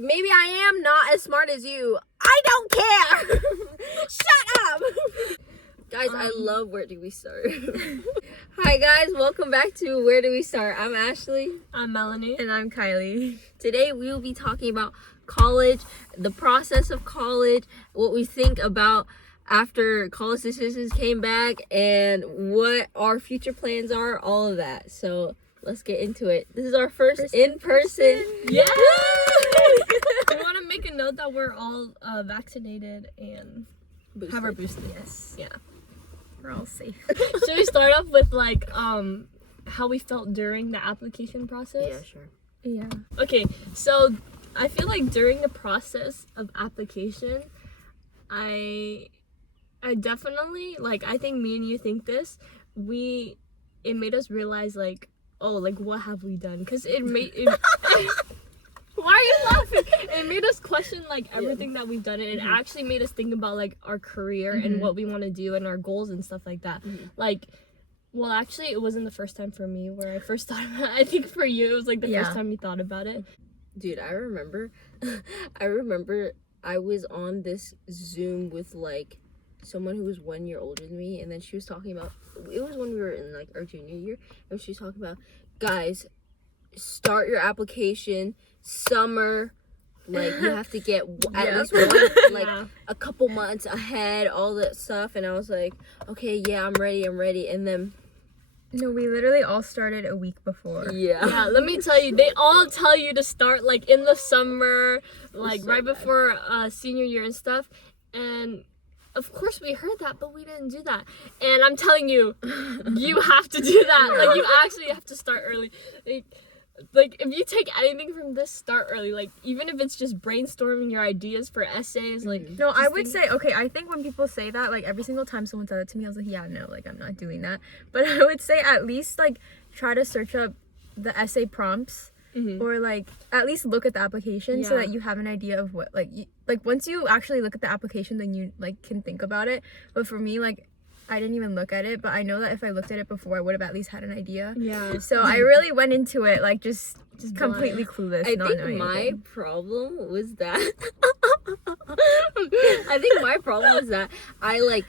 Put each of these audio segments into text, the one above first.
maybe I am not as smart as you. I don't care. Shut up. Guys, I love Where Do We Start? Hi guys, welcome back to Where Do We Start? I'm Ashley. I'm Melanie. And I'm Kylie. Today we will be talking about college, the process of college, what we think about after college decisions came back, and what our future plans are, all of that. So let's get into it. This is our first in-person. Yeah! We want to make a note that we're all vaccinated and have our boosted. Yes. Yeah. We're all safe. Should we start off with like how we felt during the application process? Yeah, sure. Yeah. Okay, so I feel like during the process of application, I definitely, like, I think me and you think this, it made us realize, like, oh, like, what have we done? Because it made it why are you laughing? It made us question, like, everything that we've done, and it actually made us think about, like, our career and what we want to do and our goals and stuff like that. Like, well, actually, it wasn't the first time for me where I first thought about it. I think for you, it was, like, the first time you thought about it. Dude, I remember I was on this Zoom with, like, someone who was 1 year older than me, and then she was talking about, it was when we were in, like, our junior year, and she was talking about, guys, start your application, summer, like, you have to get at least one, like, a couple months ahead, all that stuff, and I was like, okay, yeah, I'm ready, and then... No, we literally all started a week before. Yeah, let me tell you, they all tell you to start, like, in the summer, like, right before senior year and stuff, and... Of course we heard that, but we didn't do that. And I'm telling you, you have to do that. Like, you actually have to start early. Like if you take anything from this, start early. Like, even if it's just brainstorming your ideas for essays, like... No, I would say, okay, I think when people say that, like, every single time someone said that to me, I was like, yeah, no, like, I'm not doing that. But I would say at least, like, try to search up the essay prompts. Or, like, at least look at the application so that you have an idea of what, like, once you actually look at the application, then you, like, can think about it. But for me, like, I didn't even look at it, but I know that if I looked at it before, I would have at least had an idea. Yeah. So I really went into it, like, just completely clueless. I not think knowing my anything. problem was that I, like,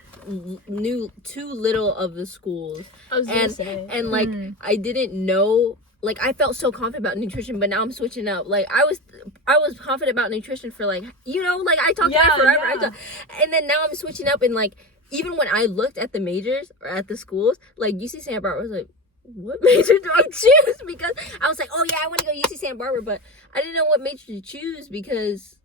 knew too little of the schools. I was gonna say. And like, I didn't know, like, I felt so confident about nutrition, but now I'm switching up. Like, I was confident about nutrition for, like, you know, like, I talked about it forever. And then now I'm switching up, and, like, even when I looked at the majors or at the schools, like, UC Santa Barbara, was like, what major do I choose? Because I was like, oh yeah, I want to go UC Santa Barbara, but I didn't know what major to choose because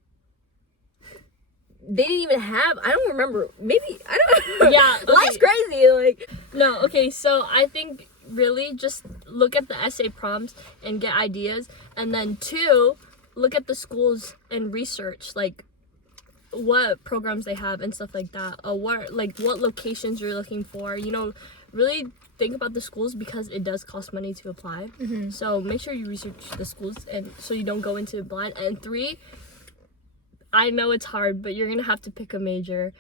they didn't even have, I don't remember, maybe, I don't know. Yeah. Okay. Life's crazy, like. No, okay, so I think really just look at the essay prompts and get ideas, and then 2, look at the schools and research, like, what programs they have and stuff like that, what locations you're looking for, you know, really think about the schools because it does cost money to apply. So make sure you research the schools, and so you don't go into it blind. And 3, I know it's hard, but you're gonna have to pick a major,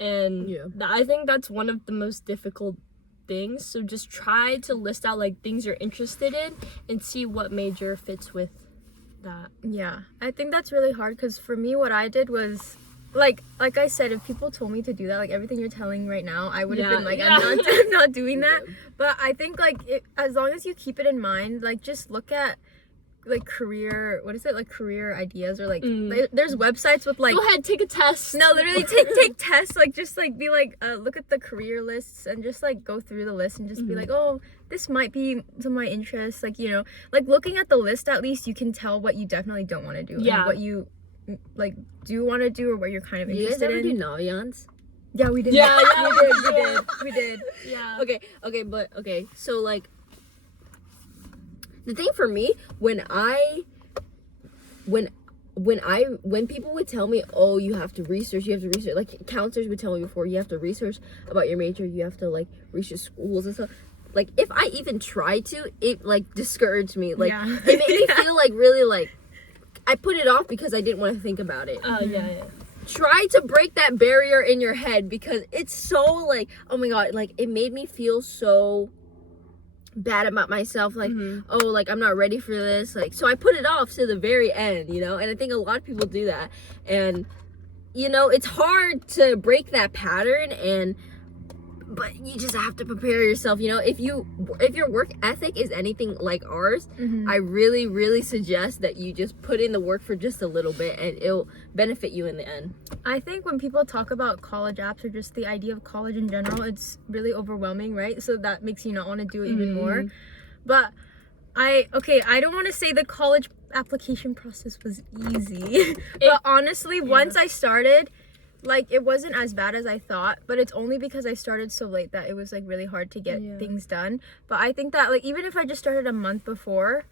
and I think that's one of the most difficult things. So just try to list out, like, things you're interested in and see what major fits with that. Yeah, I think that's really hard because for me, what I did was, like I said, if people told me to do that, like, everything you're telling right now, I would have been like, I'm not doing that. But I think, like, as long as you keep it in mind, like, just look at, like, career ideas, or, like, there's websites with, like, go ahead, take a test. No, literally take tests, like, just, like, be like, look at the career lists and just, like, go through the list and just be like, oh, this might be some of my interests, like, you know, like, looking at the list, at least you can tell what you definitely don't want to do and what you, like, do want to do, or what you're kind of interested in. You guys ever do Navigans? Yeah, we did. Yeah, we did. Yeah. Okay, so, like, the thing for me, when people would tell me, oh, you have to research, like, counselors would tell me before, you have to research about your major, you have to, like, research schools and stuff. Like, if I even tried to, it, like, discouraged me. Like, it made me feel, like, really, like, I put it off because I didn't want to think about it. Oh, yeah. Try to break that barrier in your head, because it's so, like, oh my god, like, it made me feel so bad about myself, like, oh, like, I'm not ready for this, like, so I put it off to the very end, you know. And I think a lot of people do that, and you know, it's hard to break that pattern, but you just have to prepare yourself, you know. If your work ethic is anything like ours, I really, really suggest that you just put in the work for just a little bit, and it'll benefit you in the end. I think when people talk about college apps or just the idea of college in general, it's really overwhelming, right? So that makes you not want to do it even more. But I don't want to say the college application process was easy. But honestly, once I started, like, it wasn't as bad as I thought, but it's only because I started so late that it was, like, really hard to get things done. But I think that, like, even if I just started a month before,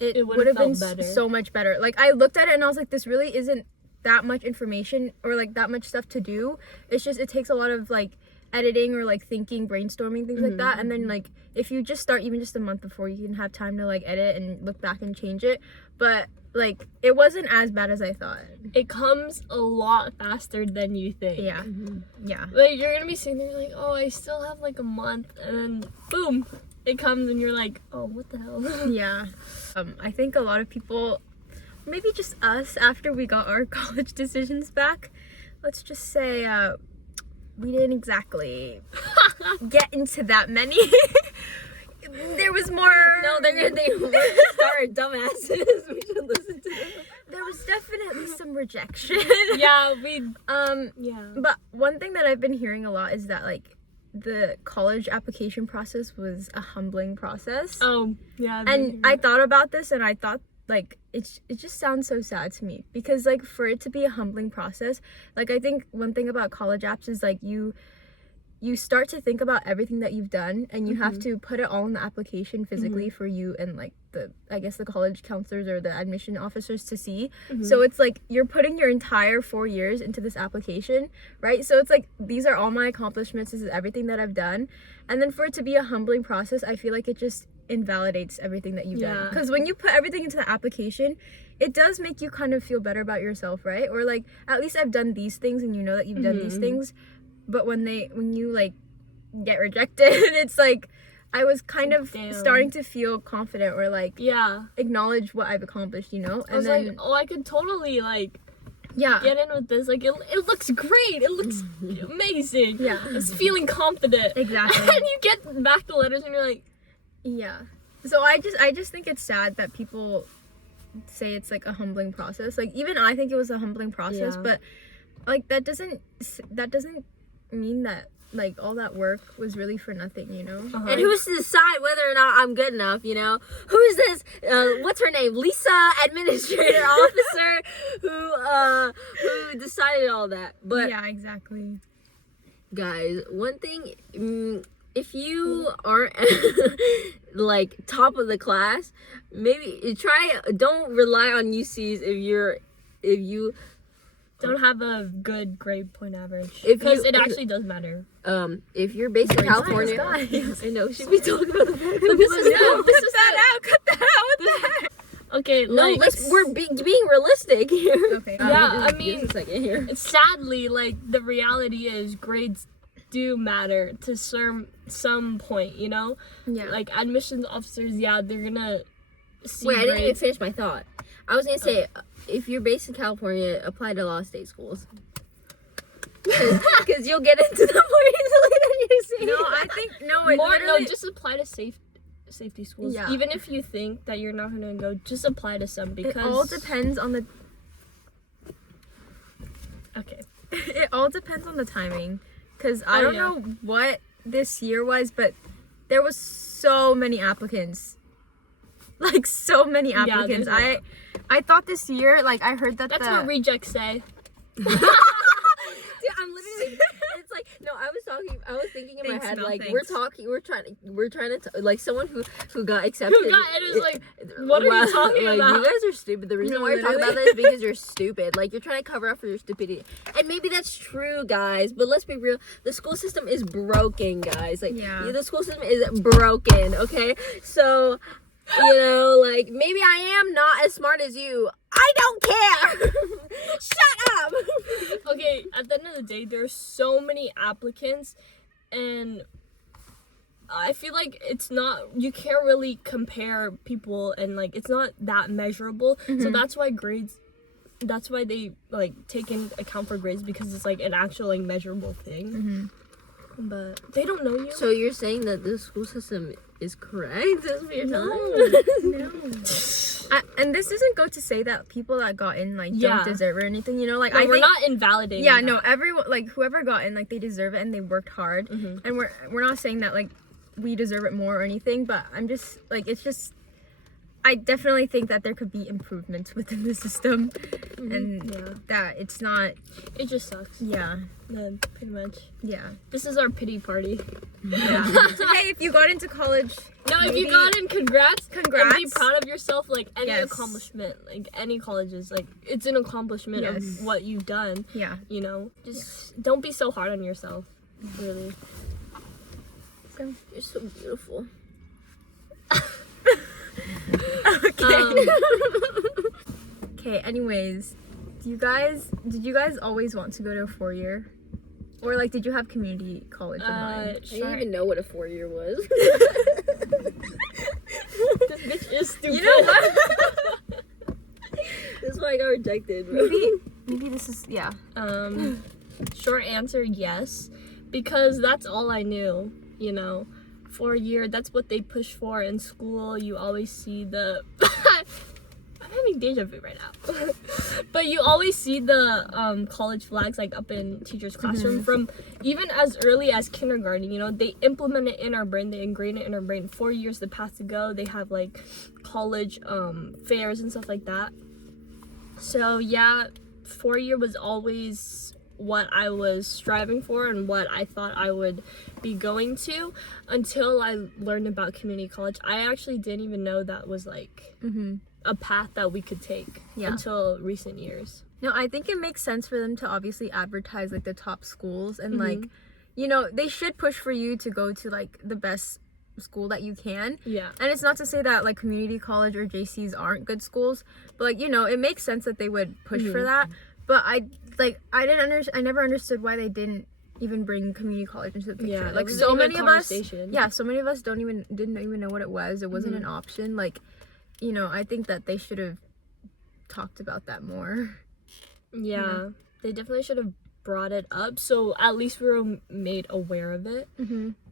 it would have been so much better. Like, I looked at it and I was like, this really isn't that much information or, like, that much stuff to do. It's just, it takes a lot of, like, editing or, like, thinking, brainstorming, things like that. And then, like, if you just start even just a month before, you can have time to, like, edit and look back and change it. But, like, it wasn't as bad as I thought. It comes a lot faster than you think. Yeah. Yeah. Like, you're gonna be sitting there like, oh, I still have like a month, and then boom, it comes and you're like, oh, what the hell? Yeah. I think a lot of people, maybe just us, after we got our college decisions back, let's just say we didn't exactly get into that many. There was more. No, they were start dumbasses. We should listen to them. There was definitely some rejection. Yeah, But one thing that I've been hearing a lot is that, like, the college application process was a humbling process. Oh, yeah. And I thought about this, and I thought, like, it just sounds so sad to me, because, like, for it to be a humbling process, like, I think one thing about college apps is, like, you start to think about everything that you've done, and you have to put it all in the application physically for you and, like, the college counselors or the admission officers to see. So it's like you're putting your entire 4 years into this application, right? So it's like, these are all my accomplishments, this is everything that I've done. And then for it to be a humbling process, I feel like it just invalidates everything that you've done. Because when you put everything into the application, it does make you kind of feel better about yourself, right? Or, like, at least I've done these things, and you know that you've done these things. But when you, like, get rejected, it's like, I was kind of starting to feel confident, or, like, acknowledge what I've accomplished, you know? And I was then, like, oh, I could totally, like, get in with this. Like, it looks great. It looks amazing. Yeah. I was feeling confident. Exactly. And you get back the letters and you're like, yeah. So I just think it's sad that people say it's, like, a humbling process. Like, even I think it was a humbling process, but, like, that doesn't mean that, like, all that work was really for nothing, you know? And who's to decide whether or not I'm good enough, you know? Who is this, what's her name, Lisa, administrator officer, who decided all that? But yeah, exactly. Guys, one thing, if you aren't like top of the class, maybe don't rely on UCs if you don't have a good grade point average, because it actually does matter. If you're based in California, I know, should we talk about the fact But this is Cut that out, what the heck? Okay, no, like, we're being realistic here. Okay. Yeah, I mean, a second here. Sadly, like, the reality is grades do matter to some point, you know? Yeah. Like, admissions officers, they're gonna see Wait, I didn't even grades. finish my thought. I was gonna say, if you're based in California, apply to a lot of state schools. Because you'll get into them more easily than you see. No, I think, Just apply to safety schools. Yeah. Even if you think that you're not gonna go, just apply to some, because it all depends on the okay. It all depends on the timing, because I don't know what this year was, but there was so many applicants. Like, so many applicants. I thought this year, like, I heard that That's what rejects say. Dude, I'm literally, it's like, no, I was thinking in my head, like, we're trying to like, someone who got accepted. Who got it is like, what are you talking like, about? You guys are stupid. The reason why you're talking about that is because you're stupid. Like, you're trying to cover up for your stupidity. And maybe that's true, guys, but let's be real. The school system is broken, guys. Like, the school system is broken, okay? So, you know, like, maybe I am not as smart as you. I don't care. Shut up. Okay, at the end of the day, there are so many applicants, and I feel like it's not, you can't really compare people, and like it's not that measurable. So that's why they like take into account for grades, because it's like an actual like measurable thing. But they don't know you. So you're saying that the school system is correct? That's what you're telling me? No. And this doesn't go to say that people that got in like don't deserve it or anything, you know, like we're not invalidating that. No, everyone, like whoever got in, like they deserve it and they worked hard. And we're not saying that like we deserve it more or anything, but I'm just like, it's just, I definitely think that there could be improvements within the system, and that it's not, it just sucks. Then pretty much. This is our pity party. So hey, if you got into college, if you got in, congrats, and be proud of yourself. Like any accomplishment, like any colleges, like it's an accomplishment of what you've done. You know, just don't be so hard on yourself, really. You're so beautiful. Okay, anyways, did you guys always want to go to a 4-year? Or like, did you have community college in mind? I didn't even know what a 4-year was. This bitch is stupid. You know what? That's why I got rejected, bro. Maybe this is, Short answer, yes. Because that's all I knew, you know. 4-year, that's what they push for in school. You always see the I'm having deja vu right now. But you always see the college flags like up in teachers' classroom from even as early as kindergarten. You know, they implement it in our brain, they ingrain it in our brain. 4 years, the path to go. They have like college fairs and stuff like that. So yeah, 4-year was always what I was striving for and what I thought I would be going to, until I learned about community college. I actually didn't even know that was like a path that we could take until recent years. No, I think it makes sense for them to obviously advertise like the top schools, and like, you know, they should push for you to go to like the best school that you can. And it's not to say that like community college or JCs aren't good schools, but like, you know, it makes sense that they would push for that. But I never understood why they didn't even bring community college into the picture. Like so many of us didn't even know what it was. It wasn't an option. Like, you know, I think that they should have talked about that more. They definitely should have brought it up, so at least we were made aware of it.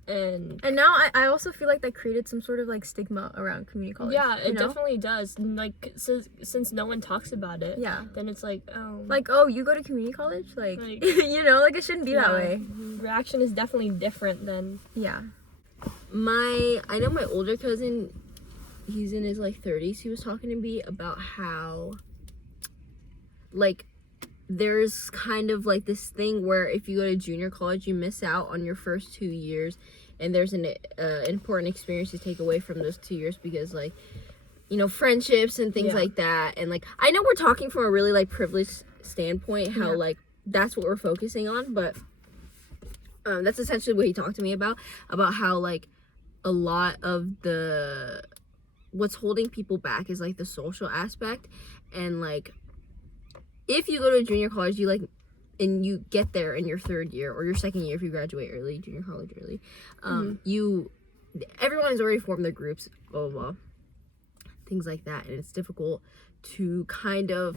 And now I also feel like that created some sort of like stigma around community college. It definitely does. Like since no one talks about it, then it's like, oh, you go to community college, like you know, like it shouldn't be that way. Reaction is definitely different than I know my older cousin, he's in his like 30s, he was talking to me about how like there's kind of like this thing where if you go to junior college, you miss out on your first 2 years, and there's an important experience to take away from those 2 years, because like, you know, friendships and things like that. And like, I know we're talking from a really like privileged standpoint, how like that's what we're focusing on, but that's essentially what he talked to me about how like a lot of what's holding people back is like the social aspect. And like, if you go to junior college, you like, and you get there in your 3rd year or your 2nd year if you graduate early, junior college early, everyone has already formed their groups, blah blah blah, things like that, and it's difficult to kind of,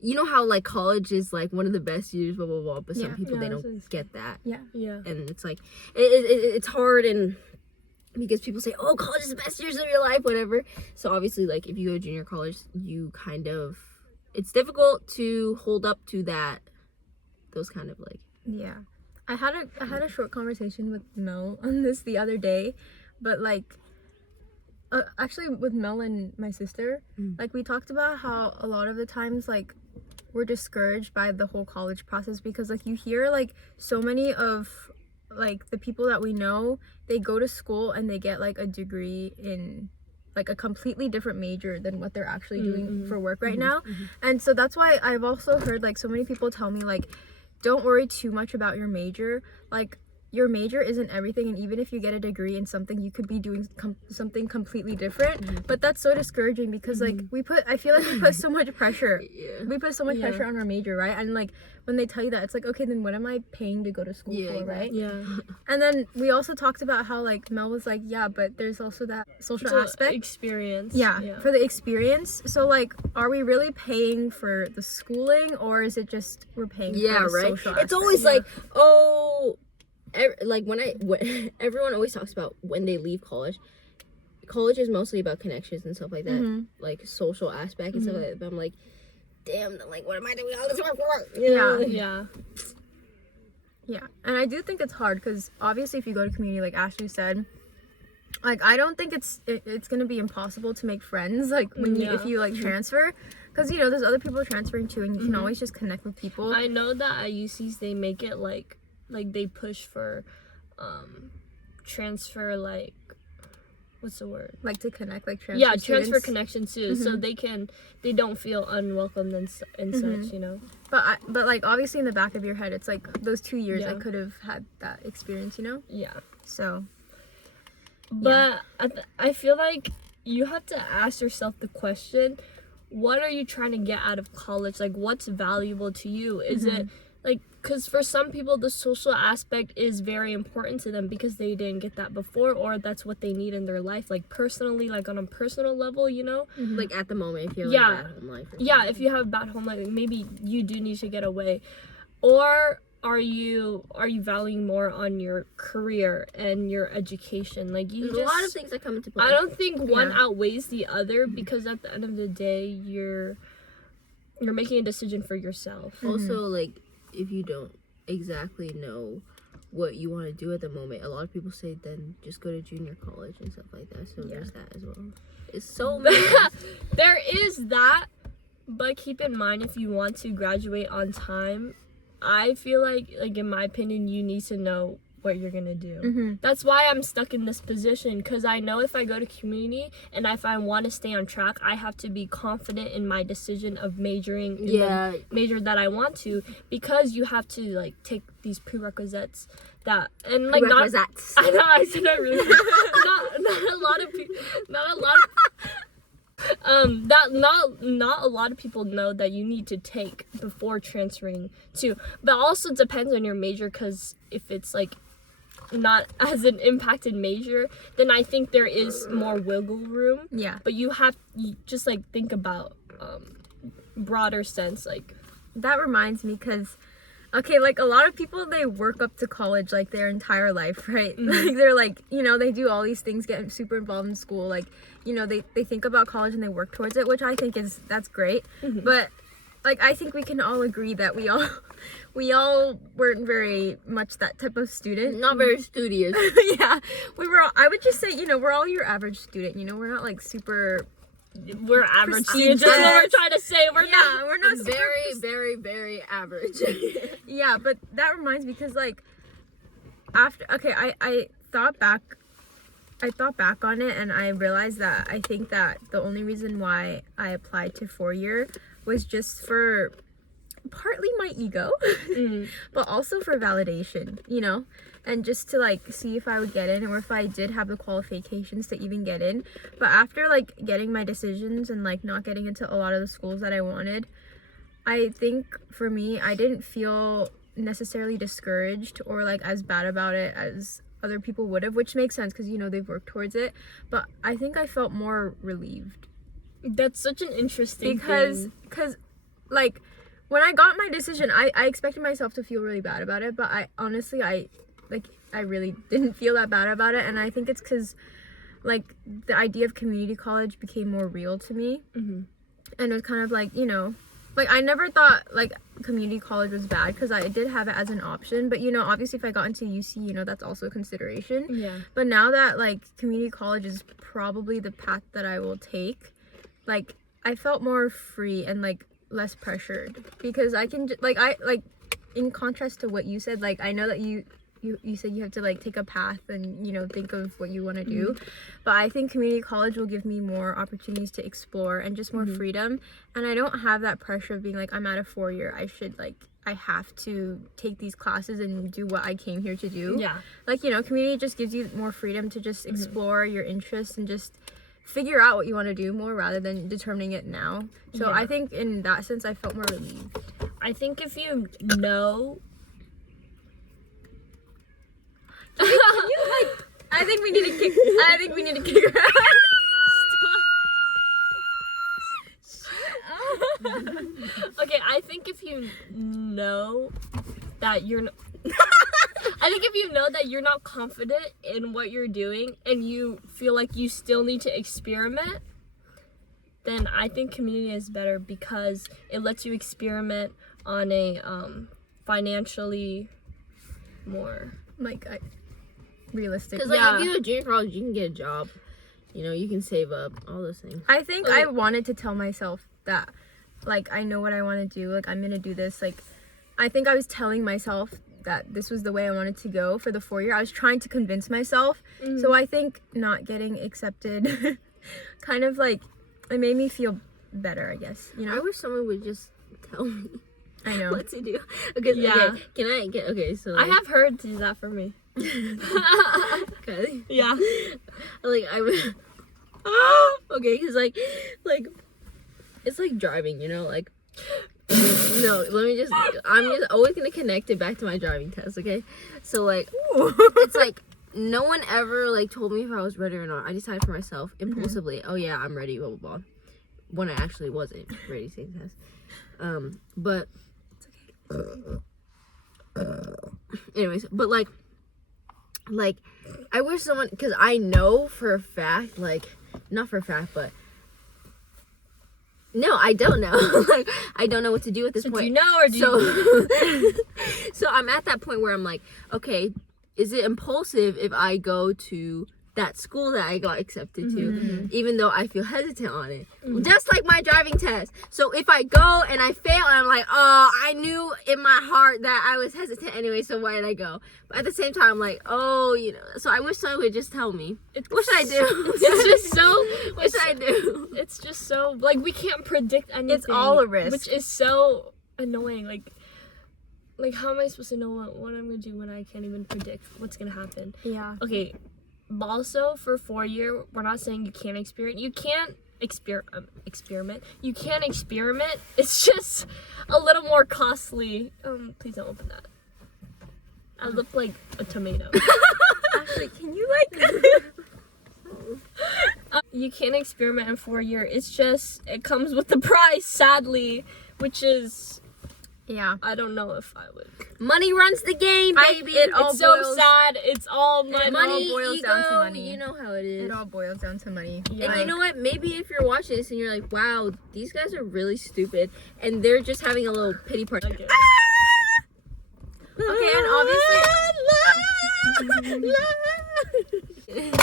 you know how like college is like one of the best years, blah blah blah, but some people they don't get that. And it's like it's hard, and because people say, oh, college is the best years of your life, whatever. So obviously, like, if you go to junior college, you kind of, it's difficult to hold up to those kind of like. I had a short conversation with Mel on this the other day, but like, actually with Mel and my sister, like we talked about how a lot of the times like we're discouraged by the whole college process, because like you hear like so many of like the people that we know, they go to school and they get like a degree in like a completely different major than what they're actually doing for work right now. And so that's why I've also heard like so many people tell me like, don't worry too much about your major. Like your major isn't everything, and even if you get a degree in something, you could be doing something completely different. But that's so discouraging because like I feel like we put so much pressure. We put so much pressure on our major, right? And like when they tell you that, it's like, okay, then what am I paying to go to school for, right? And then we also talked about how like Mel was like, yeah, but there's also that social aspect, experience. For the experience. So like, are we really paying for the schooling, or is it just we're paying for the social aspect? It's always like, oh, like when everyone always talks about when they leave college is mostly about connections and stuff like that, like social aspect and stuff like that. But I'm like, damn, like what am I doing all this work for? You know? Yeah, and I do think it's hard because obviously if you go to community, like Ashley said, like I don't think it's gonna be impossible to make friends like when if you like transfer, because you know there's other people transferring too, and you can always just connect with people. I know that at UCs they make it like they push for transfer, like what's the word, like to connect, like transfer transfer connections too, so they don't feel unwelcomed and such, you know. But like obviously in the back of your head it's like those 2 years I could have had that experience, you know. So but I feel like you have to ask yourself the question, what are you trying to get out of college? Like what's valuable to you? Is it like, because for some people the social aspect is very important to them because they didn't get that before, or that's what they need in their life, like personally, like on a personal level, you know. Like at the moment if you have a bad home life if you have a bad home life, maybe you do need to get away. Or are you valuing more on your career and your education? Like there's a lot of things that come into play. I don't think one outweighs the other, because at the end of the day you're making a decision for yourself. Also, like if you don't exactly know what you want to do at the moment, a lot of people say then just go to junior college and stuff like that. So there's that as well. It's so there is that, but keep in mind, if you want to graduate on time, I feel like in my opinion, you need to know what you're gonna do. That's why I'm stuck in this position, because I know if I go to community and if I want to stay on track, I have to be confident in my decision of majoring in the major that I want to, because you have to like take these prerequisites that, and like not I know I said that really not a lot of people not a lot of people know that you need to take before transferring to. But also it depends on your major, because if it's like not as an impacted major, then I think there is more wiggle room. But you just like think about broader sense. Like that reminds me, because okay, like a lot of people, they work up to college like their entire life, right? Like they're like, you know, they do all these things, get super involved in school, like, you know, they think about college and they work towards it, which I think that's great. But like I think we can all agree that we all weren't very much that type of student. Not very studious. We were all, I would just say, you know, we're all your average student, you know, we're not like super, we're average students. That's what we're trying to say. We're not very, very, very average. But that reminds me, because like after, okay, I thought back on it, and I realized that I think that the only reason why I applied to 4-year was just for partly my ego, but also for validation, you know, and just to like see if I would get in, or if I did have the qualifications to even get in. But after like getting my decisions and like not getting into a lot of the schools that I wanted, I think for me, I didn't feel necessarily discouraged or like as bad about it as other people would have, which makes sense because, you know, they've worked towards it. But I think I felt more relieved. That's such an interesting thing. Because like when I got my decision, I expected myself to feel really bad about it, but I honestly, I really didn't feel that bad about it. And I think it's because like the idea of community college became more real to me. And it was kind of like, you know, like I never thought like community college was bad, because I did have it as an option, but you know, obviously if I got into UC, you know, that's also a consideration. But now that like community college is probably the path that I will take, like I felt more free and like less pressured, because I can in contrast to what you said, like I know that you said you have to like take a path and, you know, think of what you want to do, but I think community college will give me more opportunities to explore and just more freedom, and I don't have that pressure of being like, I'm at a 4-year, I should like I have to take these classes and do what I came here to do. Yeah. Like, you know, community just gives you more freedom to just explore your interests and just figure out what you want to do more rather than determining it now. So Yeah. I think in that sense I felt more relieved. I think if you know I think we need to kick her out. Okay, I think if you know that you're I think if you know that you're not confident in what you're doing and you feel like you still need to experiment, then I think community is better because it lets you experiment on a financially more Like realistic. Because like Yeah. if you go to junior college, you can get a job. You know, you can save up, all those things. I think Okay. I wanted to tell myself that, like, I know what I want to do. Like, I'm gonna do this. Like, I think I was telling myself that this was the way I wanted to go for the 4-year. I was trying to convince myself. So I think not getting accepted kind of like it made me feel better, I guess. You I know? wish someone would just tell me I know. what to do. Okay, Yeah. okay, can I get okay? So I have heard to do that for me. okay. Yeah. Like I would. Okay, because like it's like driving, you know, like. No, let me just. I'm just always gonna connect it back to my driving test. Okay, so like it's like no one ever like told me if I was ready or not. I decided for myself impulsively. Oh yeah, I'm ready. Blah blah blah. When I actually wasn't ready to take the test. But anyways, but like I wish someone, because I know for a fact, like not for a fact, but no, I don't know. Like I don't know what to do at this point. Do you know or do you So I'm at that point where I'm like, okay, is it impulsive if I go to that school that I got accepted to, even though I feel hesitant on it? Just like my driving test. So if I go and I fail and I'm like, oh, I knew in my heart that I was hesitant anyway, so why did I go? But at the same time, I'm like, oh, you know, so I wish someone would just tell me. What should I do? It's just so What should I do? it's just so like we can't predict anything. It's all a risk. Which is so annoying. Like how am I supposed to know what I'm gonna do when I can't even predict what's gonna happen? Yeah. Okay, also for 4-year, we're not saying you can't experiment. You can't experiment. You can experiment. It's just a little more costly. Please don't open that. I look like a tomato. Actually, can you like You can't experiment in 4-year. It's just it comes with the price, sadly, which is Yeah. I don't know if I would. Money runs the game, baby. it all It's so boils- sad. It's all money. Money, all boils ego, down to money. You know how it is. It all boils down to money. Yeah. And you know what? Maybe if you're watching this and you're like, wow, these guys are really stupid, and they're just having a little pity party. Okay. Okay, and obviously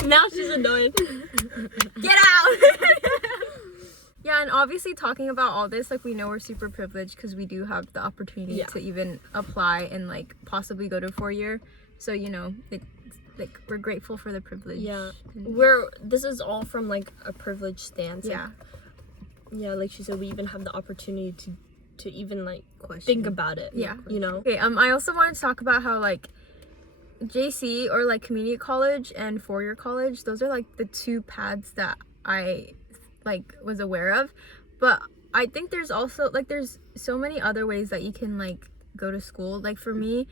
Now she's annoyed. get out. Yeah, and obviously talking about all this, like we know we're super privileged because we do have the opportunity Yeah. to even apply and like possibly go to 4-year. So you know, like we're grateful for the privilege. Yeah. And- This is all from like a privileged stance. Like, yeah. Yeah, like she said, we even have the opportunity to even like Question. think about it. Yeah. You know? Okay. I also wanted to talk about how like JC or like community college and 4-year college, those are like the two paths that I like was aware of, but I think there's also like there's so many other ways that you can like go to school. Like for me,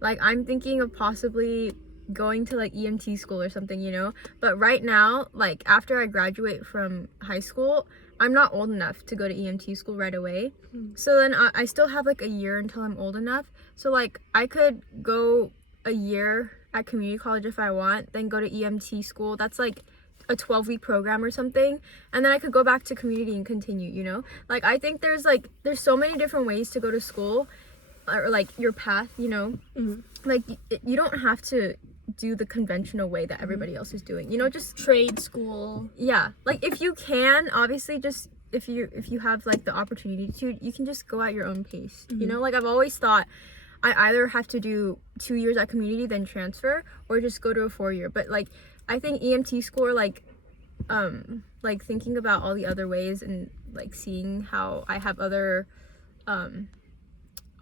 like I'm thinking of possibly going to like EMT school or something, you know, but right now, like after I graduate from high school, I'm not old enough to go to EMT school right away. So then I still have like a year until I'm old enough. So like I could go a year at community college if I want, then go to EMT school. That's like a 12-week program or something, and then I could go back to community and continue, you know? Like I think there's so many different ways to go to school, or like your path, you know? Like you don't have to do the conventional way that everybody else is doing, you know? Just Trade school. yeah, like if you can, obviously, just if you have like the opportunity to, you can just go at your own pace, you know? Like I've always thought I either have to do 2 years at community then transfer, or just go to a 4-year. But like I think EMT school, like thinking about all the other ways and like seeing how I have other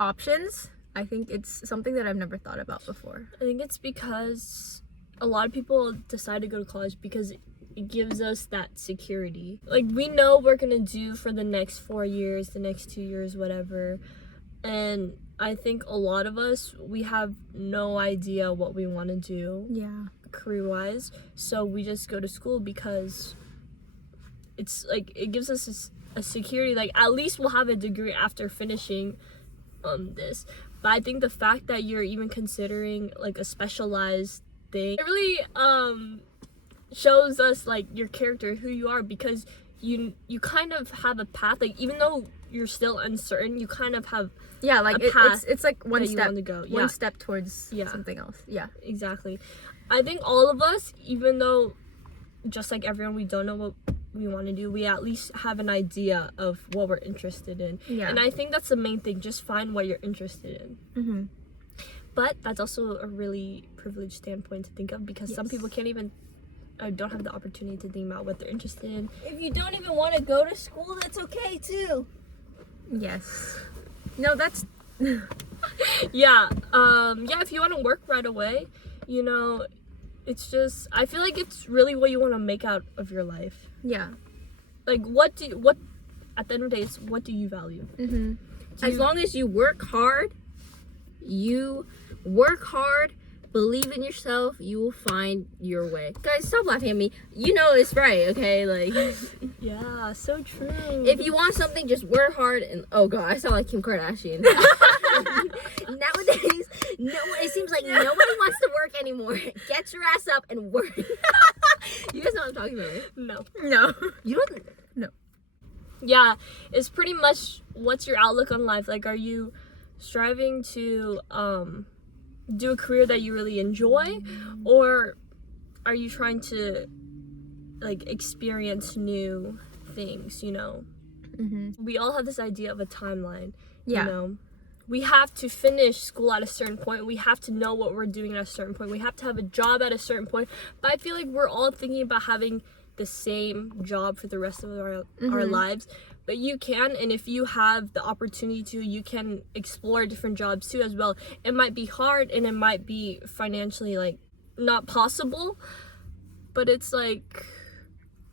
options, I think it's something that I've never thought about before. I think it's because a lot of people decide to go to college because it gives us that security. Like, we know what we're gonna do for the next 4 years, the next 2 years, whatever. And I think a lot of us, we have no idea what we want to do Yeah. career-wise. So we just go to school because it's like, it gives us a security. Like, at least we'll have a degree after finishing this. But I think the fact that you're even considering like a specialized thing, it really shows us like your character, who you are, because you kind of have a path. Like, even though you're still uncertain, you kind of have Like a path it's like one that you step want to go. one step towards something else. Yeah. Exactly. I think all of us, even though just like everyone, we don't know what we want to do, we at least have an idea of what we're interested in. Yeah. And I think that's the main thing. Just find what you're interested in. Mm-hmm. But that's also a really privileged standpoint to think of, because some people can't even don't have the opportunity to think about what they're interested in. If you don't even want to go to school, that's okay too. Yes. No, that's Yeah. If you want to work right away, you know, it's just, I feel like it's really what you want to make out of your life. yeah. Like, at the end of the day, it's what do you value? Mm-hmm. As long as you work hard, believe in yourself, you will find your way. Guys, stop laughing at me. You know it's right, okay? Like, Yeah, so true. if you want something, just work hard. And oh god, I sound like Kim Kardashian. Nowadays, it seems like nobody wants to work anymore. Get your ass up and work. You guys know what I'm talking about, right? No. No. You don't. Yeah, it's pretty much, what's your outlook on life? Like, are you striving to do a career that you really enjoy, or are you trying to like experience new things, you know? Mm-hmm. We all have this idea of a timeline. Yeah. You know, we have to finish school at a certain point. We have to know what we're doing at a certain point. We have to have a job at a certain point. But I feel like we're all thinking about having the same job for the rest of our lives. But you can, and if you have the opportunity to, you can explore different jobs too as well. It might be hard and it might be financially like not possible, but it's like,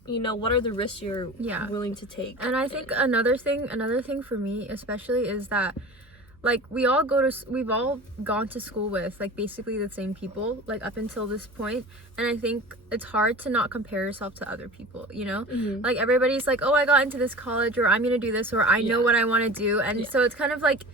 you know, what are the risks you're willing to take? And I think another thing for me especially is that, like, we've all gone to school with like basically the same people, like, up until this point. And I think it's hard to not compare yourself to other people, you know? Like, everybody's like, oh, I got into this college, or I'm gonna do this, or I know what I want to do. And so it's kind of like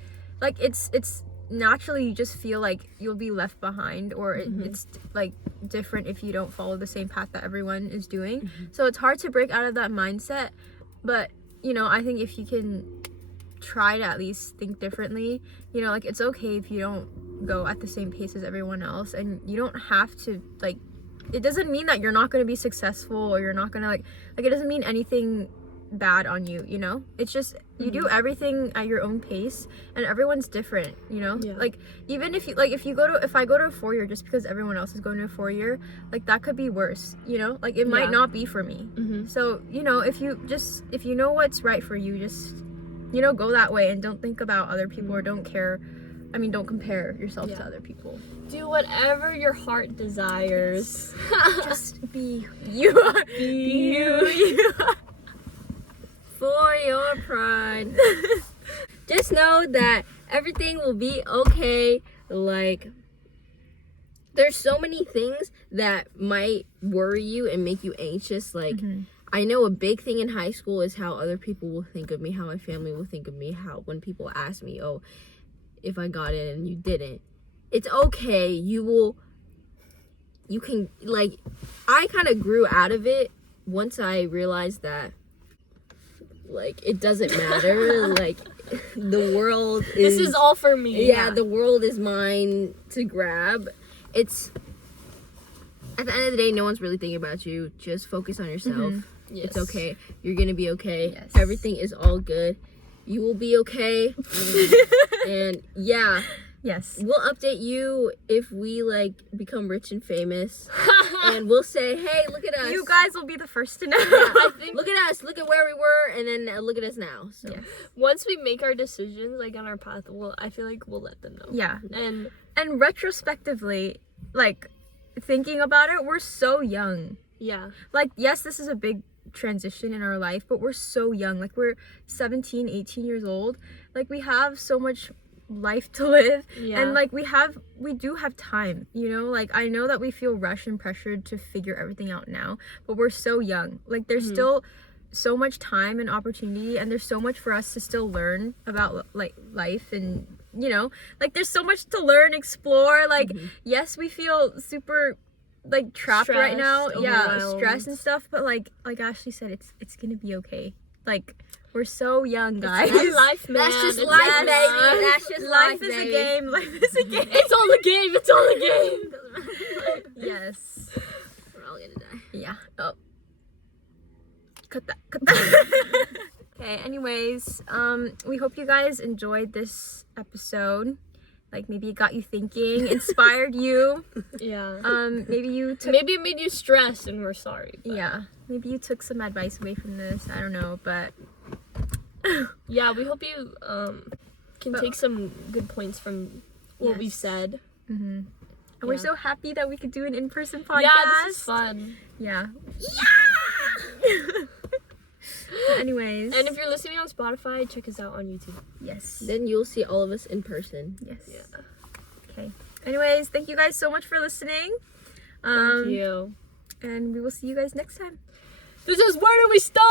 it's naturally, you just feel like you'll be left behind, or it's like different if you don't follow the same path that everyone is doing. So it's hard to break out of that mindset. But, you know, I think if you can try to at least think differently, you know, like, it's okay if you don't go at the same pace as everyone else, and you don't have to, like, it doesn't mean that you're not going to be successful, or you're not going to like it doesn't mean anything bad on you, you know? It's just you do everything at your own pace, and everyone's different, you know? Like, even if I go to a 4-year just because everyone else is going to a 4-year, like, that could be worse, you know? Like, it might not be for me. So, you know, if you know what's right for you, just, you know, go that way, and don't think about other people, or don't compare yourself to other people. Do whatever your heart desires. Just be you. Be you. For your pride. Just know that everything will be okay. Like, there's so many things that might worry you and make you anxious. Like, I know a big thing in high school is how other people will think of me, how my family will think of me, how when people ask me, oh, if I got in and you didn't, it's okay. You can, like, I kind of grew out of it once I realized that, like, it doesn't matter. Like, the world is... This is all for me. Yeah, the world is mine to grab. It's... At the end of the day, no one's really thinking about you. Just focus on yourself. Yes. It's okay. You're gonna be okay. Yes. Everything is all good. You will be okay. And, yeah, Yes. We'll update you if we like become rich and famous, and we'll say, "Hey, look at us! You guys will be the first to know. I think Look at us! Look at where we were, and then look at us now." So Yes. once we make our decisions, like on our path, I feel like we'll let them know. Yeah. And retrospectively, like thinking about it, we're so young. yeah, Like, yes, this is a big transition in our life, but we're so young. Like, we're 17, 18 years old. Like, we have so much life to live, yeah, and like we do have time, you know. Like, I know that we feel rushed and pressured to figure everything out now, but we're so young. Like, there's still so much time and opportunity, and there's so much for us to still learn about like life, and you know, like there's so much to learn, explore. Like, yes, we feel super like trapped right now, Stressed, stress and stuff, but like Ashley said, it's gonna be okay. Like, we're so young, guys. That's life, man. that's just It's life, life. baby. That's just Life is baby. a game. Life is a game. It's all a game. It's all a game. Yes. We're all gonna die. Yeah. Oh. Cut that. Okay, anyways, we hope you guys enjoyed this episode. Like, maybe it got you thinking, inspired you. Yeah. Maybe you took Maybe it made you stressed, and we're sorry. But yeah, maybe you took some advice away from this. I don't know, but yeah, we hope you can But- take some good points from what we've Yes. said. and we're Yeah. so happy that we could do an in-person podcast. Yeah, this is fun. Yeah. But anyways. And if you're listening on Spotify, check us out on YouTube. yes. Then you'll see all of us in person. Yes. Yeah. Okay. Anyways, thank you guys so much for listening. Thank you. And we will see you guys next time. This is Where Do We Start?